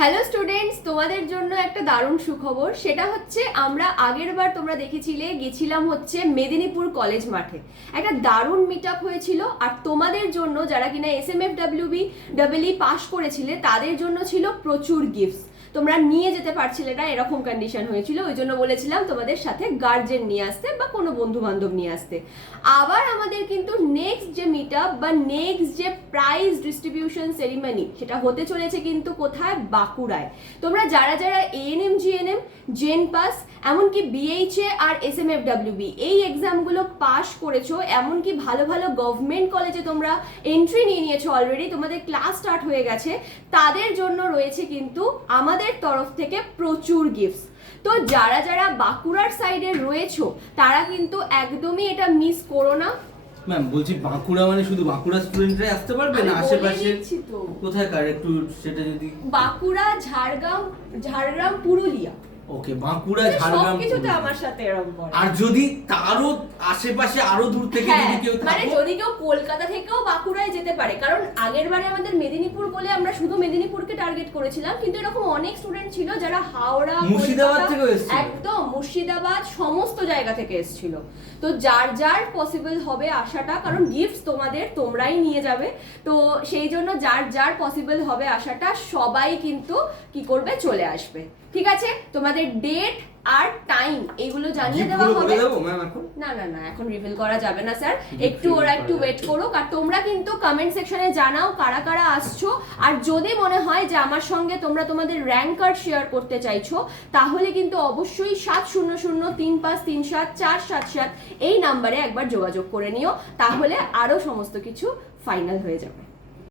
Hello students, তোমাদের জন্য একটা দারুণ সুখবর। সেটা হচ্ছে আমরা আগের বার তোমরা দেখেছিলে গেছিলাম হচ্ছে মেদিনীপুর কলেজ মাঠে, একটা দারুণ মিট আপ হয়েছিল। আর তোমাদের জন্য যারা কিনা SMFWB ডাবলই পাস করেছিলে তাদের জন্য ছিল প্রচুর গিফটস। তোমরা নিয়ে যেতে পারছিলে না, এরকম কন্ডিশন হয়েছিল। ওই জন্য বলেছিলাম তোমাদের সাথে গার্জেন নিয়ে আসতে বা কোনো বন্ধু বান্ধব নিয়ে আসতে। আবার আমাদের কিন্তু নেক্সট যে মিট আপ বা নেক্সট যে প্রাইজ ডিস্ট্রিবিউশন সেরিমনি সেটা হতে চলেছে কিন্তু কোথায়? বাঁকুড়ায়। তোমরা যারা যারা ANM GNM জেন পাস এমনকি BHA আর SMFWB এই এক্সামগুলো পাস করেছো, এমনকি ভালো ভালো গভর্নমেন্ট কলেজে তোমরা এন্ট্রি নিয়ে নিয়েছো অলরেডি, তোমাদের ক্লাস স্টার্ট হয়ে গেছে, তাদের জন্য রয়েছে কিন্তু আমাদের তরফ থেকে প্রচুর গিফটস। তো যারা যারা বাঁকুড়ার সাইডে রয়েছো তারা কিন্তু একদমই এটা মিস করো না। ম্যাম বলছি বাঁকুড়া মানে শুধু বাঁকুড়া স্টুডেন্টরাই আসতে পারবে না, আশেপাশে কোথায় কার একটু সেটা যদি। বাঁকুড়া, ঝাড়গ্রাম, পুরুলিয়া। ওকে, বাঁকুড়া, ঝাড়গ্রাম সবকিছুতে আমার সাথে এরকম করে। আর যদি তারও আশেপাশে আরো দূর থেকে যদি কেউ মানে যদি কেউ কলকাতা থেকেও বাঁকুড়ায় যেতে পারে, কারণ আগের বারে আমাদের মেদিনীপুর বলে আমরা শুধু মেদিনীপুরকে টার্গেট করেছিলাম, কিন্তু এরকম অনেক স্টুডেন্ট ছিল যারা হাওড়া, মুর্শিদাবাদ থেকে এসেছিল, একদম মুর্শিদাবাদ সমস্ত জায়গা থেকে এসেছিল। তো যার যার পসিবল হবে আসাটা, কারণ গিফটস তোমরাই নিয়ে যাবে, তো সেই জন্য যার যার পসিবল হবে আসাটা সবাই কিন্তু কি করবে, চলে আসবে। ঠিক আছে, তোমাদের ডেট আর টাইম এগুলো জানিয়ে দেওয়া হবে। না না না, এখন রিভিল করা যাবে না স্যার, একটু ওয়েট করুক। আর তোমরা কিন্তু কমেন্ট সেকশনে জানাও কারা কারা আসছো। আর যদি মনে হয় যে আমার সঙ্গে তোমরা তোমাদের র্যাঙ্ক কার্ড শেয়ার করতে চাইছো, তাহলে কিন্তু অবশ্যই 7003537477 এই নাম্বারে একবার যোগাযোগ করে নিও, তাহলে আরো সমস্ত কিছু ফাইনাল হয়ে যাবে।